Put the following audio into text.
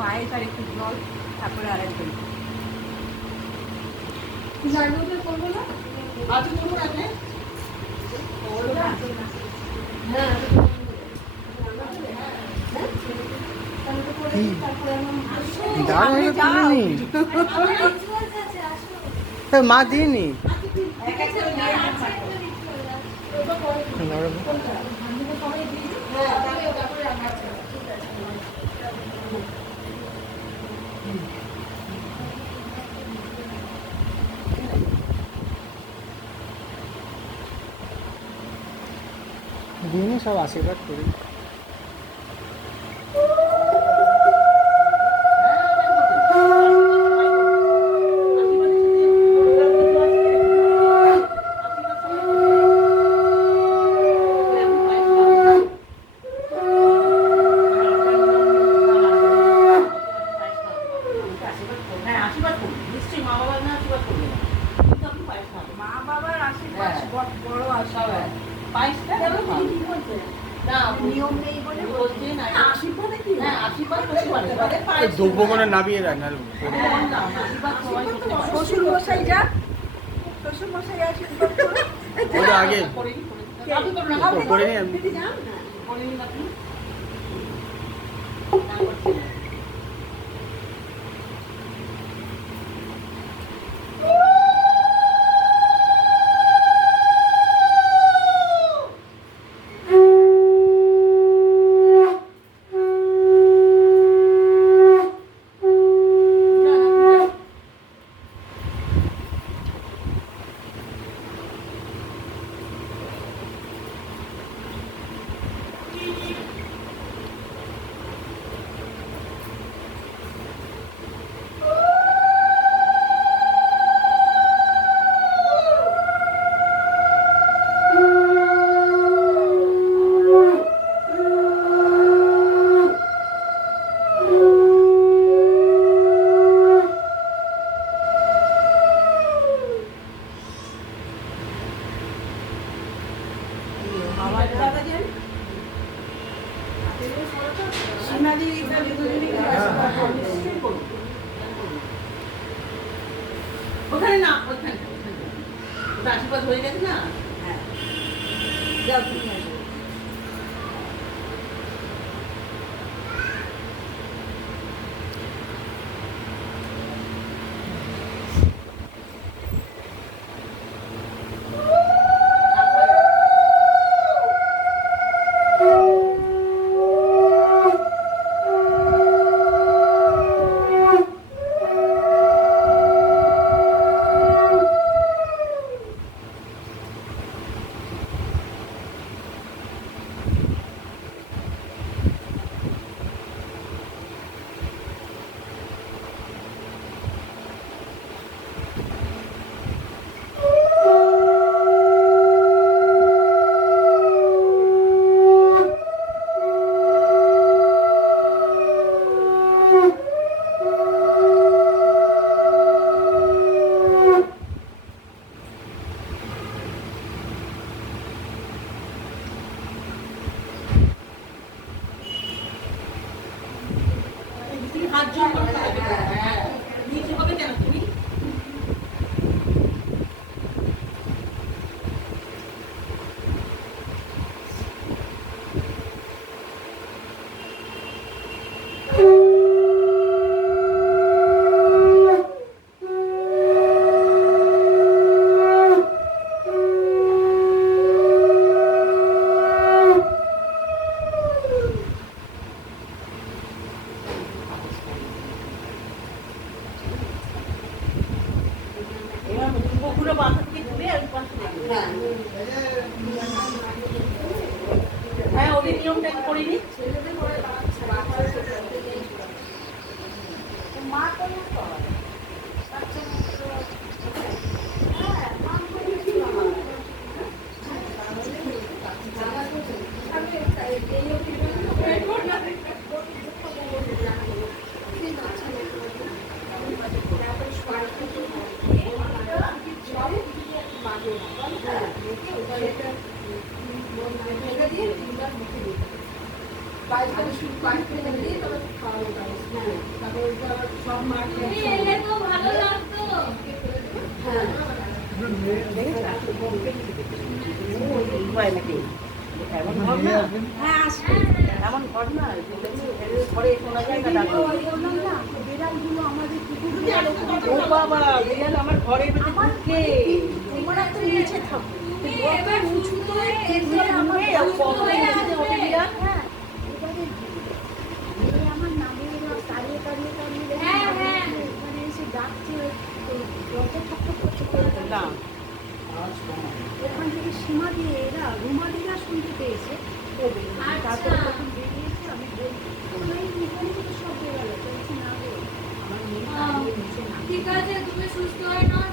পায়েস আর একটু জল, তারপরে আর একটু করবো না। মা দিইনি দিইনি, সব আশীর্বাদ করি। নামিয়ে রাখ না শ্বশুর মশাই যা, শ্বশুর মশাই আগে করে নি আমি। ওখানে না, ওখানে আশীর্বাদ হয়ে গেছে না। হ্যাঁ, যাও তুমি আসো। হাত জোর করে নিচে হবে কেন তুমি? হ্যাঁ, ওদের নিয়মটা করিনি। বাড়ি থেকে দিয়ে তবে খাওয়ানো যাবে স্কুলে। তারপরে ওইটা আবার সব মাঠ তুমি এলে তো ভালো লাগতো। হ্যাঁ হ্যাঁ আসবে এমন ঘর না ঘরে শোনা যায় না ডাকো। বিড়ালগুলো আমাদের ও বাবা বিড়াল আমার ঘরের ভিতরে ঢুকে তোমরা তো নিচে থাকো তুমি এবার উঁচুতে এসে আমার সুস্থ হয়ে আসবে। হ্যাঁ এবারে আমার নামে ওরা তাড়িয়ে তাড়িয়ে তাড়িয়ে হ্যাঁ, হ্যাঁ। এখানে এসে ডাকছে দরজা ঠক করছে না ওখান থেকে সীমা দিয়ে এরা রুমালিরা শুনতে পেয়েছে তারপরে যখন বেরিয়েছে আমি বলছি এখানে কিন্তু সব বেরোলো বলছি না গো আমার মেয়ে দাঁড়িয়ে নিচে না ঠিক আছে তুমি সুস্থ হয়ে নাও